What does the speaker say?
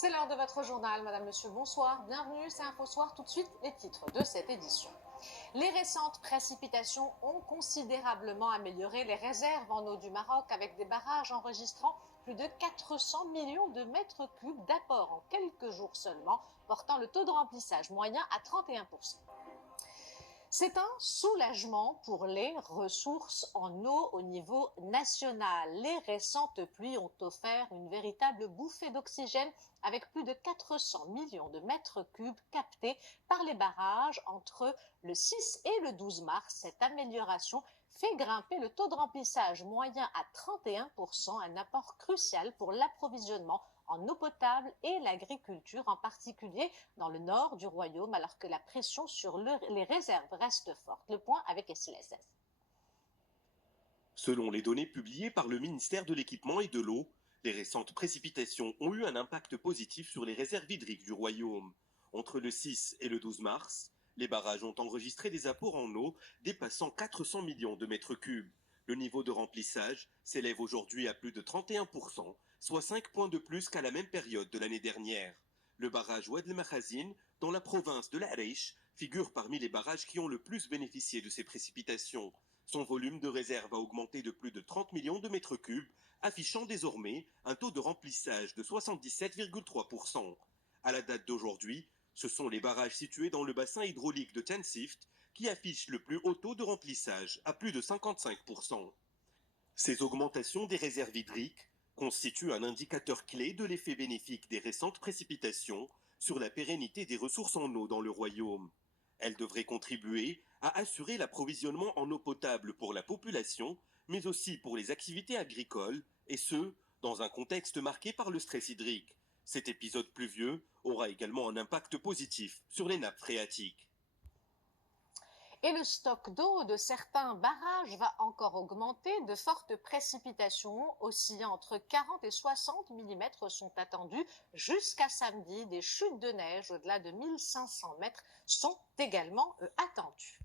C'est l'heure de votre journal, Madame, Monsieur, bonsoir. Bienvenue, c'est InfoSoir. Tout de suite, les titres de cette édition. Les récentes précipitations ont considérablement amélioré les réserves en eau du Maroc avec des barrages enregistrant plus de 400 millions de mètres cubes d'apport en quelques jours seulement, portant le taux de remplissage moyen à 31%. C'est un soulagement pour les ressources en eau au niveau national. Les récentes pluies ont offert une véritable bouffée d'oxygène avec plus de 400 millions de mètres cubes captés par les barrages entre le 6 et le 12 mars. Cette amélioration fait grimper le taux de remplissage moyen à 31%, un apport crucial pour l'approvisionnement en eau potable et l'agriculture, en particulier dans le nord du royaume, alors que la pression sur les réserves reste forte. Le point avec SLSS. Selon les données publiées par le ministère de l'Équipement et de l'Eau, les récentes précipitations ont eu un impact positif sur les réserves hydriques du royaume. Entre le 6 et le 12 mars, les barrages ont enregistré des apports en eau dépassant 400 millions de mètres cubes. Le niveau de remplissage s'élève aujourd'hui à plus de 31%, soit 5 points de plus qu'à la même période de l'année dernière. Le barrage Oued El Makhazine, dans la province de l'Arish, figure parmi les barrages qui ont le plus bénéficié de ces précipitations. Son volume de réserve a augmenté de plus de 30 millions de mètres cubes, affichant désormais un taux de remplissage de 77,3%. À la date d'aujourd'hui, ce sont les barrages situés dans le bassin hydraulique de Tansift qui affichent le plus haut taux de remplissage, à plus de 55%. Ces augmentations des réserves hydriques constituent un indicateur clé de l'effet bénéfique des récentes précipitations sur la pérennité des ressources en eau dans le royaume. Elles devraient contribuer à assurer l'approvisionnement en eau potable pour la population, mais aussi pour les activités agricoles, et ce, dans un contexte marqué par le stress hydrique. Cet épisode pluvieux aura également un impact positif sur les nappes phréatiques. Et le stock d'eau de certains barrages va encore augmenter. De fortes précipitations oscillant entre 40 et 60 mm sont attendues jusqu'à samedi. Des chutes de neige au-delà de 1500 mètres sont également attendues.